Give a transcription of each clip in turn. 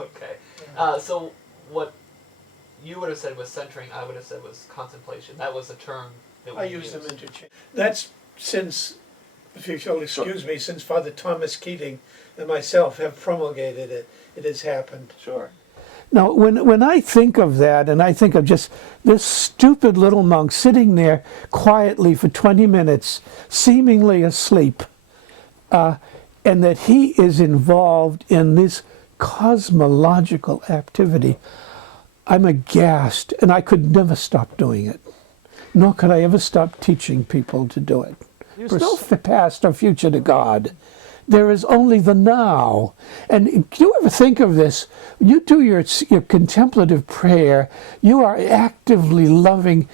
Okay. So what you would have said was centering, I would have said was contemplation. That was a term that we I use them interchange. That's since, if you'll excuse me, since Father Thomas Keating and myself have promulgated it, it has happened. Sure. Now, when I think of that, and I think of just this stupid little monk sitting there quietly for 20 minutes, seemingly asleep, and that he is involved in this cosmological activity, I'm aghast, and I could never stop doing it. Nor could I ever stop teaching people to do it. There's no past or future to God. There is only the now. And do you ever think of this? When you do your contemplative prayer, you are actively loving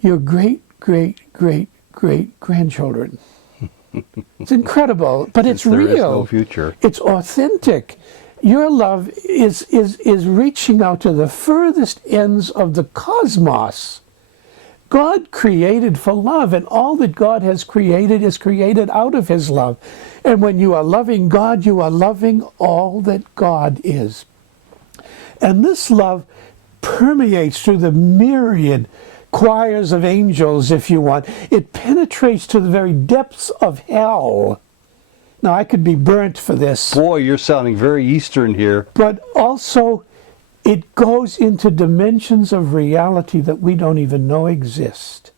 your great, great, great, great grandchildren. It's incredible, but it's real. There is no future. It's authentic. Your love is reaching out to the furthest ends of the cosmos. God created for love, and all that God has created is created out of his love. And when you are loving God, you are loving all that God is. And this love permeates through the myriad choirs of angels, if you want. It penetrates to the very depths of hell. Now, I could be burnt for this. Boy, you're sounding very Eastern here. But also, it goes into dimensions of reality that we don't even know exist.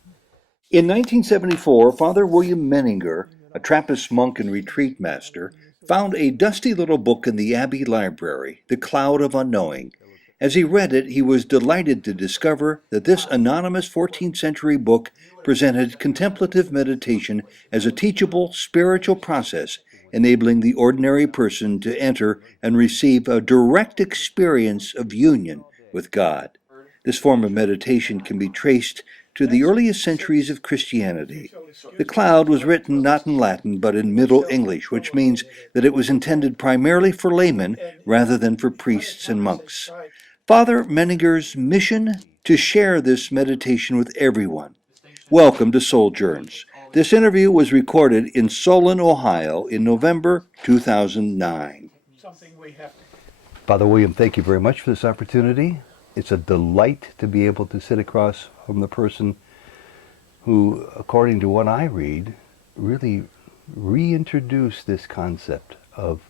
In 1974, Father William Meniger, a Trappist monk and retreat master, found a dusty little book in the Abbey library, The Cloud of Unknowing. As he read it, he was delighted to discover that this anonymous 14th century book presented contemplative meditation as a teachable spiritual process, enabling the ordinary person to enter and receive a direct experience of union with God. This form of meditation can be traced to the earliest centuries of Christianity. The Cloud was written not in Latin, but in Middle English, which means that it was intended primarily for laymen rather than for priests and monks. Father Meninger's mission? To share this meditation with everyone. Welcome to Souljourns. This interview was recorded in Solon, Ohio in November 2009. Father William, thank you very much for this opportunity. It's a delight to be able to sit across from the person who, according to what I read, really reintroduced this concept of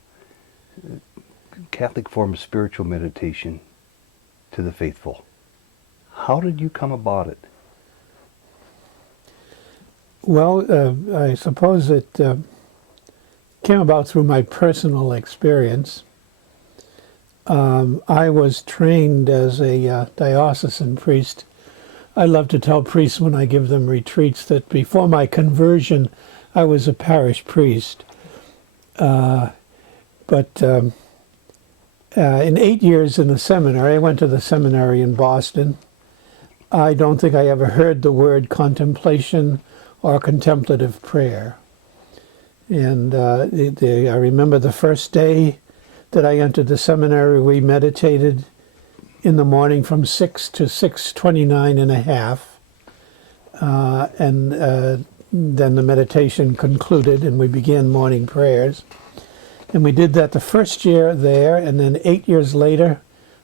Catholic form of spiritual meditation to the faithful. How did you come about it? Well, I suppose it came about through my personal experience. I was trained as a diocesan priest. I love to tell priests when I give them retreats that before my conversion, I was a parish priest. But in 8 years in the seminary, I went to the seminary in Boston. I don't think I ever heard the word contemplation or contemplative prayer. And I remember the first day that I entered the seminary, we meditated in the morning from 6 to 6:29 and a half. Then the meditation concluded and we began morning prayers. And we did that the first year there, and then 8 years later,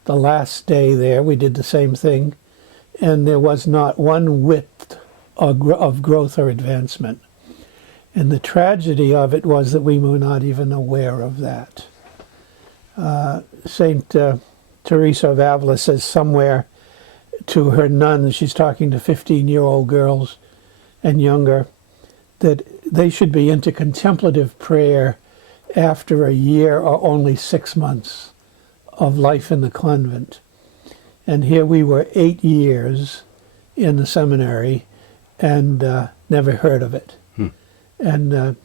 the last day there, we did the same thing. And there was not one whit of growth or advancement. And the tragedy of it was that we were not even aware of that. Saint Teresa of Avila says somewhere to her nuns, she's talking to 15-year-old girls and younger, that they should be into contemplative prayer after a year or only 6 months of life in the convent. And here we were 8 years in the seminary and never heard of it. And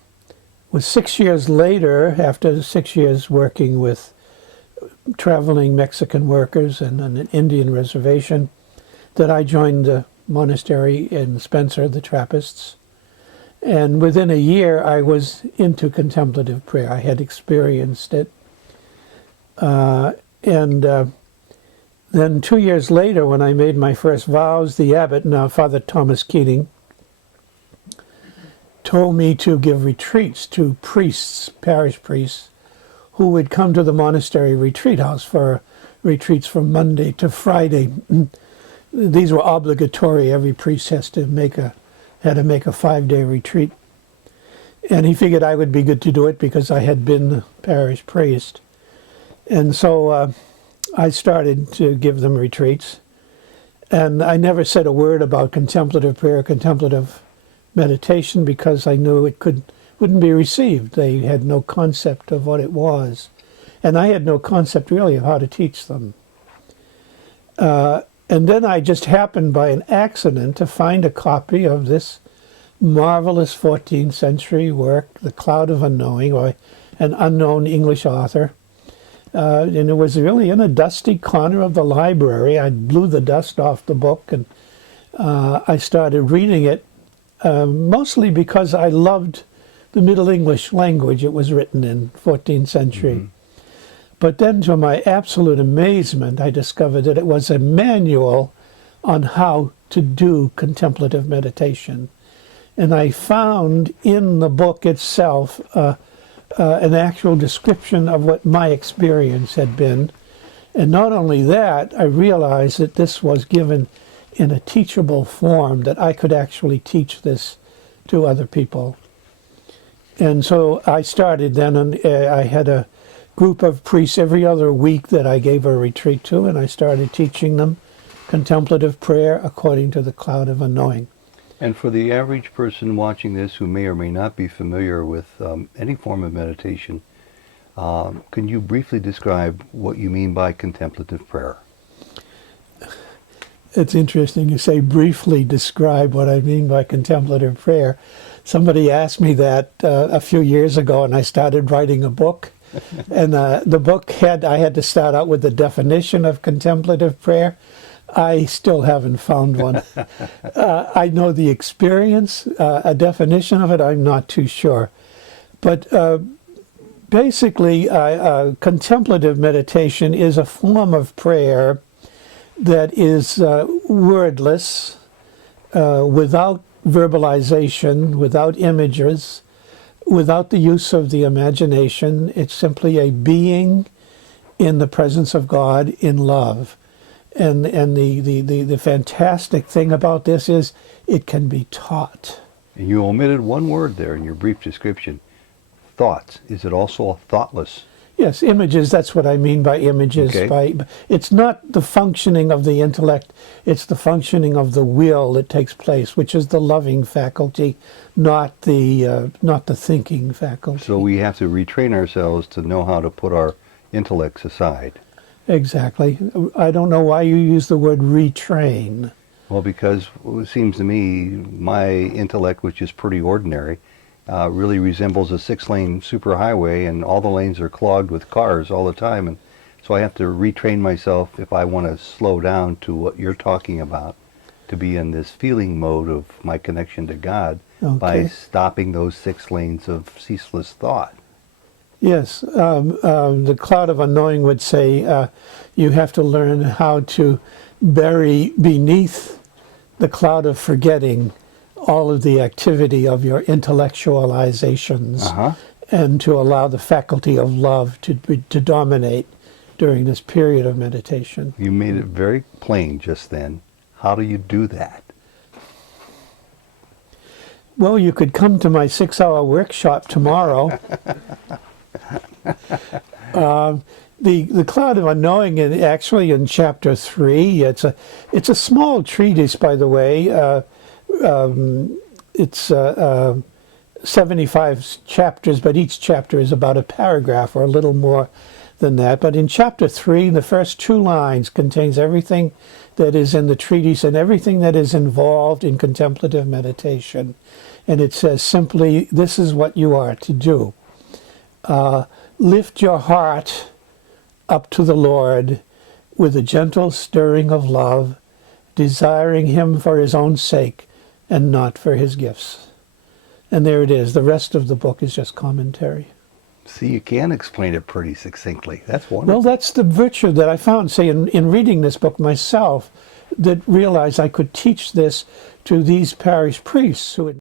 was 6 years later, after 6 years working with traveling Mexican workers and on an Indian reservation, that I joined the monastery in Spencer, the Trappists. And within a year, I was into contemplative prayer. I had experienced it. Then 2 years later, when I made my first vows, the abbot, now Father Thomas Keating, told me to give retreats to priests, parish priests, who would come to the monastery retreat house for retreats from Monday to Friday. These were obligatory. Every priest had to make a 5-day retreat. And he figured I would be good to do it because I had been the parish priest. And so I started to give them retreats. And I never said a word about contemplative prayer, contemplative meditation, because I knew it wouldn't be received. They had no concept of what it was. And I had no concept really of how to teach them. And then I just happened by an accident to find a copy of this marvelous 14th century work, The Cloud of Unknowing, by an unknown English author. And it was really in a dusty corner of the library. I blew the dust off the book, and I started reading it, mostly because I loved the Middle English language it was written in, 14th century. Mm-hmm. But then, to my absolute amazement, I discovered that it was a manual on how to do contemplative meditation. And I found in the book itself an actual description of what my experience had been. And not only that, I realized that this was given in a teachable form, that I could actually teach this to other people. And so I started then, and I had a group of priests every other week that I gave a retreat to, and I started teaching them contemplative prayer according to the Cloud of Unknowing. And for the average person watching this who may or may not be familiar with any form of meditation, can you briefly describe what you mean by contemplative prayer? It's interesting you say briefly describe what I mean by contemplative prayer. Somebody asked me that a few years ago, and I started writing a book. And the book I had to start out with the definition of contemplative prayer. I still haven't found one. I know the experience, a definition of it, I'm not too sure. But basically, contemplative meditation is a form of prayer that is wordless, without verbalization, without images, without the use of the imagination. It's simply a being in the presence of God in love. And the fantastic thing about this is it can be taught. And you omitted one word there in your brief description. Thoughts. Is it also thoughtless? Yes, images, that's what I mean by images. Okay. It's not the functioning of the intellect, it's the functioning of the will that takes place, which is the loving faculty, not the thinking faculty. So we have to retrain ourselves to know how to put our intellects aside. Exactly. I don't know why you use the word retrain. Well, because it seems to me my intellect, which is pretty ordinary, really resembles a 6-lane superhighway, and all the lanes are clogged with cars all the time. And so I have to retrain myself if I want to slow down to what you're talking about, to be in this feeling mode of my connection to God by stopping those 6 lanes of ceaseless thought. Yes, the Cloud of Unknowing would say you have to learn how to bury beneath the cloud of forgetting all of the activity of your intellectualizations, and to allow the faculty of love to dominate during this period of meditation. You made it very plain just then. How do you do that? Well, you could come to my 6-hour workshop tomorrow. The Cloud of Unknowing, actually in chapter 3, it's a small treatise, by the way. It's 75 chapters, but each chapter is about a paragraph or a little more than that. But in chapter 3, the first 2 lines contains everything that is in the treatise and everything that is involved in contemplative meditation. And it says simply, this is what you are to do. Lift your heart up to the Lord with a gentle stirring of love, desiring Him for His own sake and not for His gifts. And there it is. The rest of the book is just commentary. See, you can explain it pretty succinctly. That's wonderful. Well, that's the virtue that I found, say, in reading this book myself, that realized I could teach this to these parish priests who had